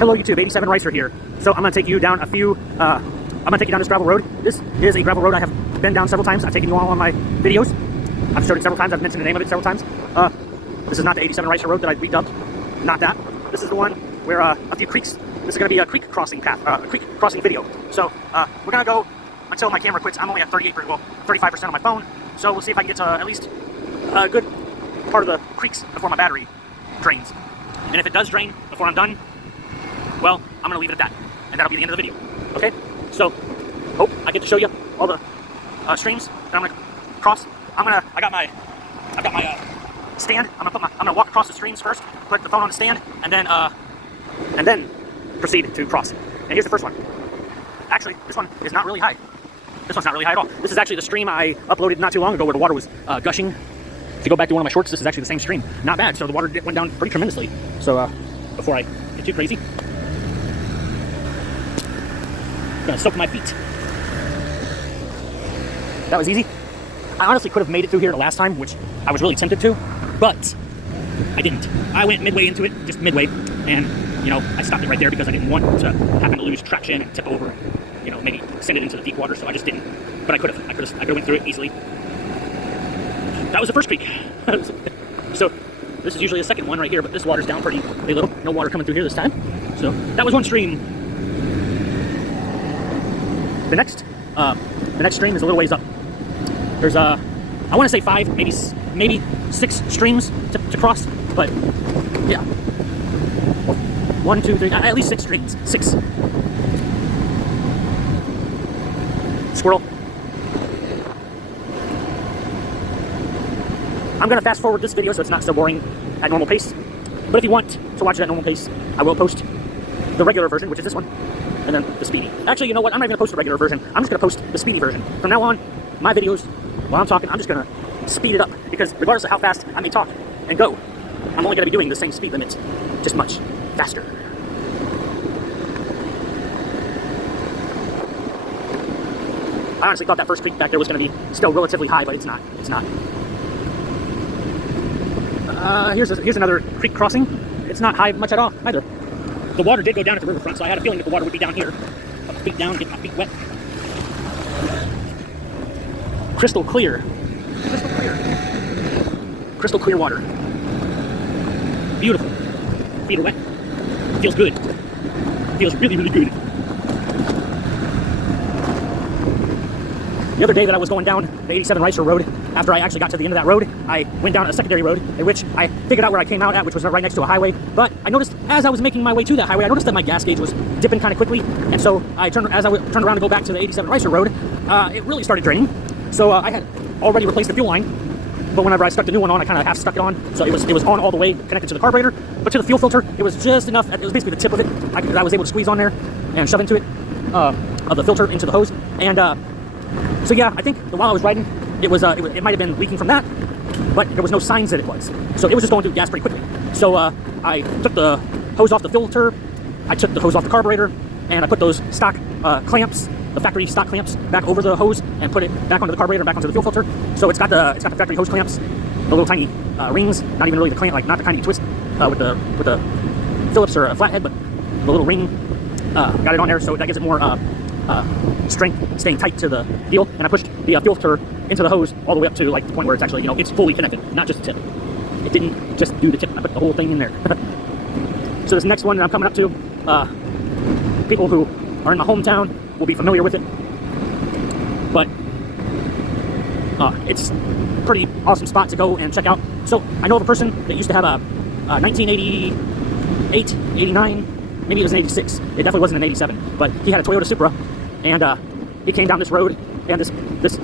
Hello YouTube, 87 Ricer here. So I'm gonna take you down a few, I'm gonna take you down this gravel road. This is a gravel road I have been down several times. I've taken you all on my videos. I've showed it several times, I've mentioned the name of it several times. This is not the 87 Ricer road that I redubbed. Not that. This is the one where a few creeks. This is gonna be a creek crossing path, a creek crossing video. So we're gonna go until my camera quits. I'm only at 35% on my phone. So we'll see if I can get to at least a good part of the creeks before my battery drains. And if it does drain before I'm done, well, I'm gonna leave it at that, and that'll be the end of the video. Okay? So, hope I get to show you all the streams that I'm gonna cross. I got my stand. I'm gonna walk across the streams first, put the phone on the stand, and then proceed to cross. And here's the first one. Actually, this one is not really high. This one's not really high at all. This is actually the stream I uploaded not too long ago where the water was gushing. If you go back to one of my shorts, this is actually the same stream. Not bad. So the water went down pretty tremendously. So before I get too crazy, I'm gonna soak my feet. That was easy. I honestly could have made it through here the last time, which I was really tempted to, but I didn't. I went midway into it, just midway, and you know, I stopped it right there because I didn't want to happen to lose traction and tip over, you know, maybe send it into the deep water, so I just didn't. But I could have went through it easily. That was the first creek. So this is usually a second one right here, but this water's down pretty little. No water coming through here this time. So that was one stream. The next stream is a little ways up. There's I want to say 5, maybe 6 streams to cross, but yeah, 1, 2, 3, at least 6 streams. 6. Squirrel. I'm gonna fast forward this video so it's not so boring at normal pace. But if you want to watch it at normal pace, I will post the regular version, which is this one, and then the speedy. Actually, you know what? I'm not even gonna post the regular version. I'm just gonna post the speedy version. From now on, my videos, while I'm talking, I'm just gonna speed it up because regardless of how fast I may talk and go, I'm only gonna be doing the same speed limit, just much faster. I honestly thought that first creek back there was gonna be still relatively high, but it's not. It's not. Here's another creek crossing. It's not high much at all either. The water did go down at the riverfront, so I had a feeling that the water would be down here. Put my feet down, get my feet wet. Crystal clear. Crystal clear. Crystal clear water. Beautiful. Feet are wet. Feels good. Feels really, really good. The other day that I was going down the 87 Ricer Road, after I actually got to the end of that road, I went down a secondary road, in which I figured out where I came out at, which was right next to a highway. But I noticed, as I was making my way to that highway, I noticed that my gas gauge was dipping kind of quickly. And so as I turned around to go back to the 87 Ricer Road, it really started draining. So I had already replaced the fuel line, but whenever I stuck the new one on, I kind of half stuck it on. So it was on all the way, connected to the carburetor. But to the fuel filter, it was just enough. It was basically the tip of it. I was able to squeeze on there and shove into it, of the filter into the hose. And so yeah, I think while I was riding, it might have been leaking from that, but there was no signs that it was. So it was just going through gas pretty quickly. So I took the hose off the filter, I took the hose off the carburetor, and I put those stock clamps, the factory stock clamps, back over the hose and put it back onto the carburetor, back onto the fuel filter. So it's got the factory hose clamps, the little tiny rings, not even really the clamp, like not the kind you twist with the Phillips or a flathead, but the little ring. Got it on there, so that gives it more strength, staying tight to the deal. And I pushed the fuel filter into the hose all the way up to like the point where it's actually, you know, it's fully connected, not just the tip. It didn't just do the tip. I put the whole thing in there. So this next one that I'm coming up to, people who are in my hometown will be familiar with it, but it's a pretty awesome spot to go and check out. So I know of a person that used to have a 1988, 89, maybe it was an 86. It definitely wasn't an 87, but he had a Toyota Supra, and he came down this road, and this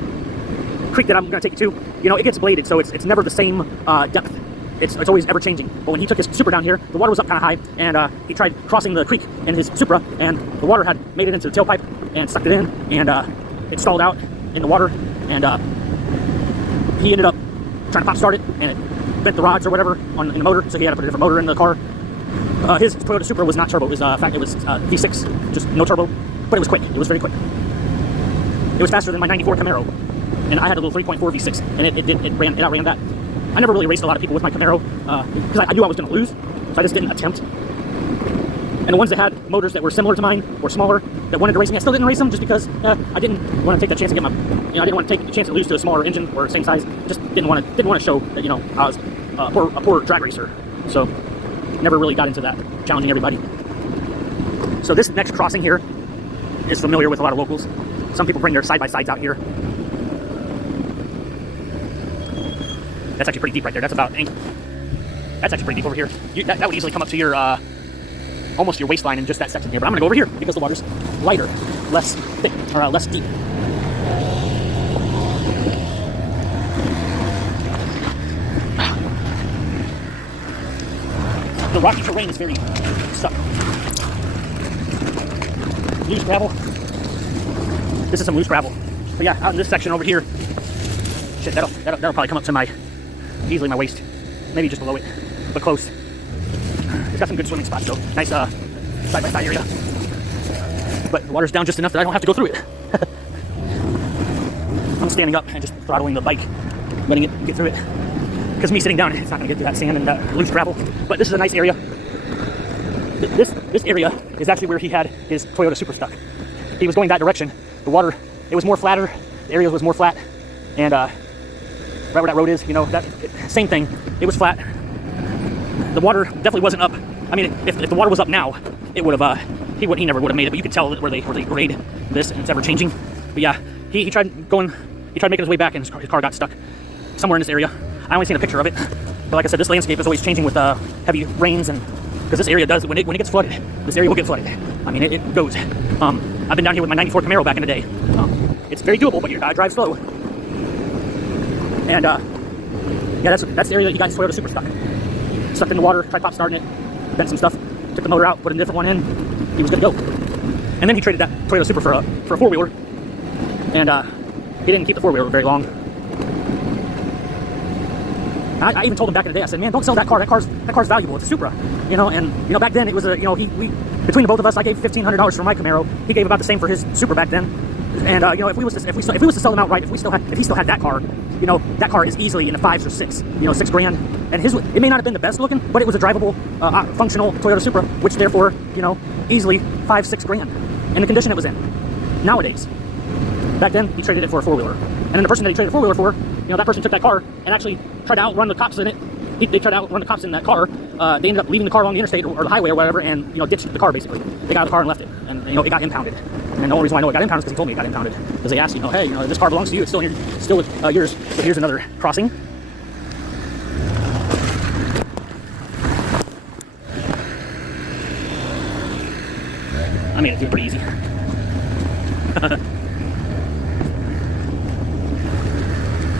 creek that I'm going to take you to, you know, it gets bladed, so it's never the same depth. It's always ever changing. But when he took his Supra down here, the water was up kind of high, and he tried crossing the creek in his Supra, and the water had made it into the tailpipe and sucked it in, and it stalled out in the water, and he ended up trying to pop start it, and it bent the rods or whatever in the motor, so he had to put a different motor in the car. His Toyota Supra was not turbo. It was V6, just no turbo, but it was quick. It was very quick. It was faster than my 94 Camaro, and I had a little 3.4 V6, and it outran that. I never really raced a lot of people with my Camaro because I knew I was going to lose, so I just didn't attempt. And the ones that had motors that were similar to mine or smaller that wanted to race me, I still didn't race them just because I didn't want to take the chance to get my, I didn't want to take the chance to lose to a smaller engine or same size. Just didn't want to show that I was a poor drag racer. So never really got into that, challenging everybody. So this next crossing here is familiar with a lot of locals. Some people bring their side-by-sides out here. That's actually pretty deep right there. That's actually pretty deep over here. That would easily come up to your almost your waistline in just that section here. But I'm gonna go over here because the water's lighter, less thick, or less deep. The rocky terrain is very stuck. Loose gravel. This is some loose gravel. But yeah, out in this section over here, shit, that'll probably come up to easily my waist, maybe just below it, but close. It's got some good swimming spots though. Nice side-by-side area. But the water's down just enough that I don't have to go through it. I'm standing up and just throttling the bike, letting it get through it. Because me sitting down, it's not gonna get through that sand and that loose gravel. But this is a nice area. This area is actually where he had his Toyota Super stuck. He was going that direction. The water, it was more flatter. The area was more flat. And right where that road is, same thing. It was flat. The water definitely wasn't up. I mean, if the water was up now, it would have. He never would have made it. But you could tell where they grade this, and it's ever changing. But yeah, he tried making his way back, and his car got stuck somewhere in this area. I only seen a picture of it. But like I said, this landscape is always changing with heavy rains, and because this area does, when it gets flooded, this area will get flooded. I mean, it goes. I've been down here with my '94 Camaro back in the day. It's very doable, but you gotta drive slow. And yeah, that's the area that he got his Toyota Super stuck. Stuck in the water, tried pop starting it, bent some stuff, took the motor out, put a different one in, he was good to go. And then he traded that Toyota Super for a four-wheeler, and he didn't keep the four-wheeler very long. I even told him back in the day, I said, man, don't sell that car. That car's valuable. It's a Supra, And back then it was we between the both of us, I gave $1,500 for my Camaro. He gave about the same for his Supra back then. And if we was to sell them outright, if he still had that car, that car is easily in the 5s or 6, $6,000. And it may not have been the best looking, but it was a drivable, functional Toyota Supra, which therefore, easily $5-6,000 in the condition it was in. Nowadays, back then he traded it for a four-wheeler, and then the person that he traded a four-wheeler for, that person took that car and actually tried to outrun the cops in it. They tried to outrun the cops in that car. They ended up leaving the car along the interstate or the highway or whatever, and ditched the car basically. They got out of the car and left it, and it got impounded. And the only reason why I know it got impounded is because he told me it got impounded. Because they asked, hey, this car belongs to you. It's still yours. But here's another crossing. I made it through pretty easy.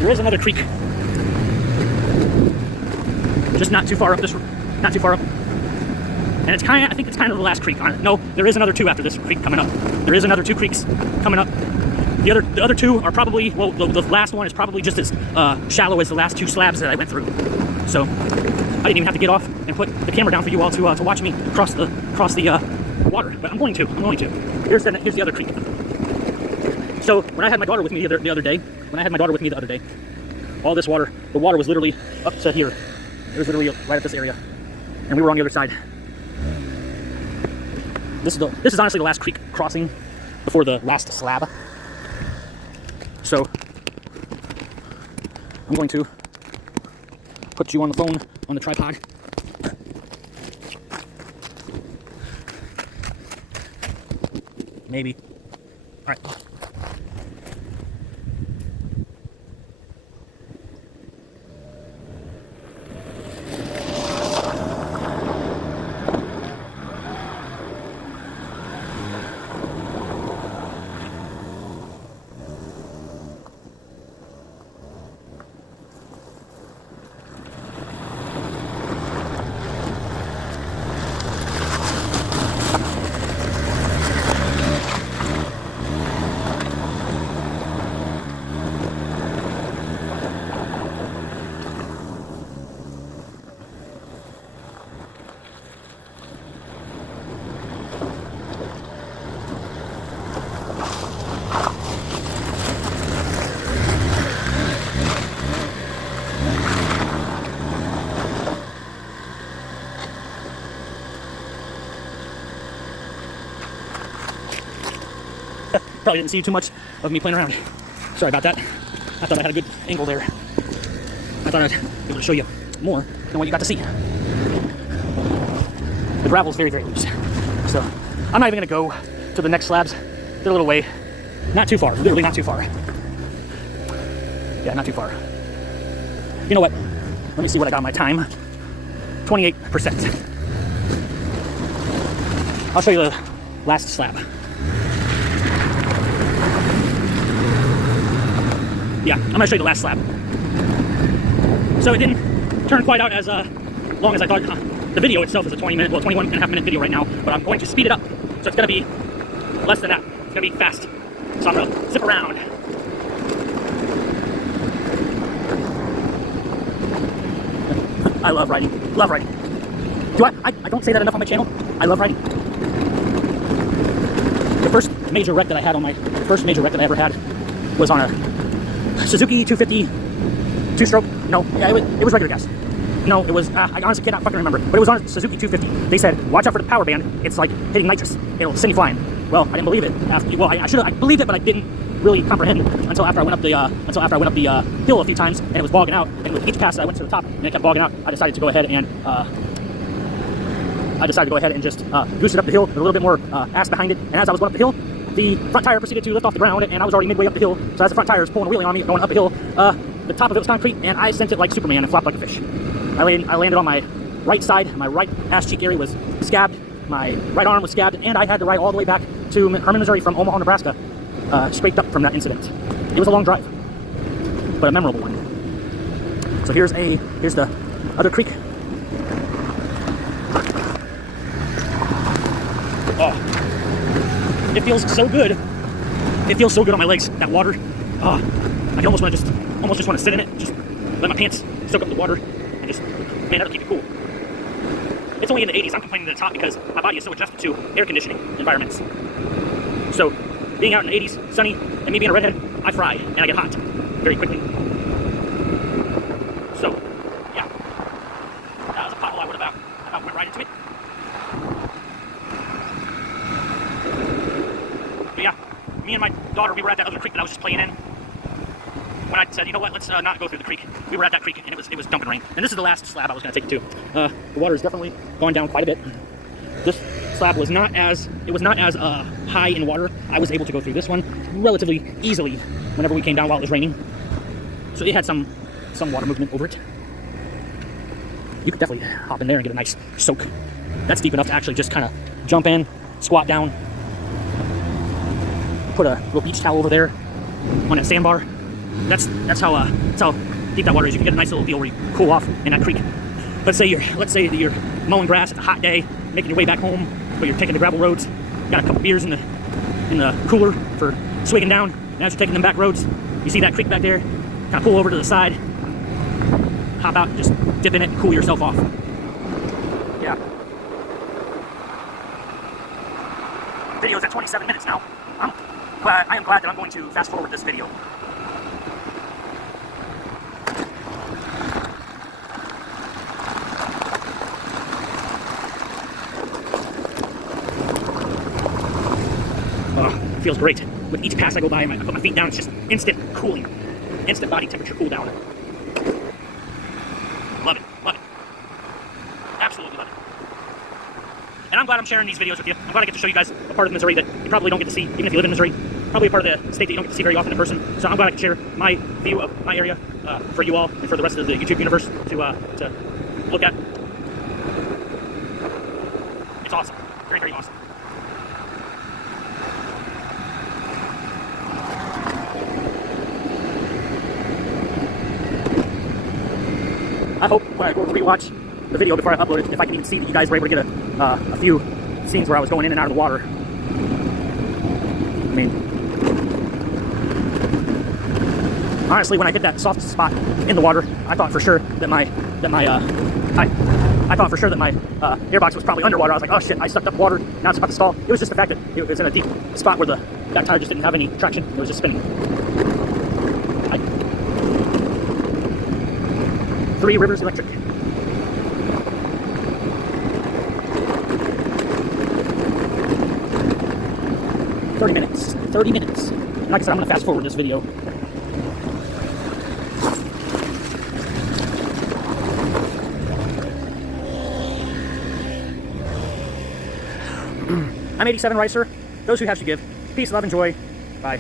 There is another creek. Just not too far up And I think it's kind of the last creek on it. No, there is another two after this creek coming up. There is another 2 creeks coming up. The other 2 are probably, well, the last one is probably just as shallow as the last 2 slabs that I went through. So I didn't even have to get off and put the camera down for you all to watch me cross the water. But I'm going to. Here's the other creek. So when I had my daughter with me the other day, all this water, the water was literally up to here. It was literally right at this area, and we were on the other side. This is honestly the last creek crossing before the last slab. So I'm going to put you on the phone on the tripod. Maybe. All right. Probably didn't see too much of me playing around. Sorry about that. I thought I had a good angle there. I thought I'd be able to show you more than what you got to see. The gravel's very, very loose. So I'm not even gonna go to the next slabs. They're a little way. Not too far, literally not too far. Yeah, not too far. You know what? Let me see what I got on my time. 28%. I'll show you the last slab. Yeah, I'm gonna show you the last slab. So it didn't turn quite out as long as I thought. The video itself is a 21.5-minute video right now, but I'm going to speed it up. So it's gonna be less than that. It's gonna be fast. So I'm gonna zip around. I love riding. Love riding. I don't say that enough on my channel. I love riding. The first major wreck that I had ever had was on a Suzuki 250 two-stroke. No, yeah, it was regular gas. No, it was, I honestly cannot fucking remember, but it was on a Suzuki 250. They said, watch out for the power band. It's like hitting nitrous. It'll send you flying. Well, I didn't believe it. I believed it, but I didn't really comprehend until after I went up the hill a few times, and it was bogging out. And with each pass that I went to the top, and it kept bogging out, I decided to go ahead and just goose it up the hill with a little bit more ass behind it. And as I was going up the hill, the front tire proceeded to lift off the ground, and I was already midway up the hill. So as the front tire was pulling a wheelie on me going up a hill, the top of it was concrete, and I sent it like Superman and flopped like a fish. I landed on my right side. My right ass cheek area was scabbed. My right arm was scabbed, and I had to ride all the way back to Hermann, Missouri from Omaha, Nebraska, scraped up from that incident. It was a long drive, but a memorable one. So here's the other creek. Oh, it feels so good. It feels so good on my legs. That water. Oh, I almost want to sit in it. Just let my pants soak up the water. Man, that'll keep you cool. It's only in the 80s. I'm complaining that it's hot because my body is so adjusted to air conditioning environments. So, being out in the 80s, sunny, and me being a redhead, I fry, and I get hot very quickly. So, yeah. That was a pothole I would have went right into it. But yeah, me and my daughter, we were at that other creek that I was just playing in. When I said, you know what, let's not go through the creek. We were at that creek, and it was dumping rain. And this is the last slab I was going to take it to. The water has definitely gone down quite a bit. This slab was not as high in water. I was able to go through this one relatively easily whenever we came down while it was raining. So it had some water movement over it. You could definitely hop in there and get a nice soak. That's deep enough to actually just kind of jump in, squat down, put a little beach towel over there on that sandbar. That's how deep that water is. You can get a nice little deal where you cool off in that creek. Let's say that you're mowing grass. It's a hot day, making your way back home, but you're taking the gravel roads. Got a couple beers in the cooler for swigging down. And as you're taking them back roads, you see that creek back there. Kind of pull over to the side, hop out, and just dip in it, and cool yourself off. Yeah. Video's at 27 minutes now. I am glad that I'm going to fast forward this video. Feels great. With each pass I go by, I put my feet down, it's just instant cooling. Instant body temperature cool down. Love it. Love it. Absolutely love it. And I'm glad I'm sharing these videos with you. I'm glad I get to show you guys a part of Missouri that you probably don't get to see, even if you live in Missouri. Probably a part of the state that you don't get to see very often in person. So I'm glad I can share my view of my area for you all and for the rest of the YouTube universe to look at. It's awesome. Very, very awesome. I hope when I go rewatch the video before I upload it, if I can even see that you guys were able to get a few scenes where I was going in and out of the water. I mean, honestly, when I hit that soft spot in the water, I thought for sure that my airbox was probably underwater. I was like, oh shit, I sucked up water, now it's about to stall. It was just the fact that it was in a deep spot where that tire just didn't have any traction. It was just spinning. Three Rivers Electric. 30 minutes. 30 minutes. And like I said, I'm gonna fast forward this video. I'm 87 Ricer. Those who have should give. Peace, love, and joy. Bye.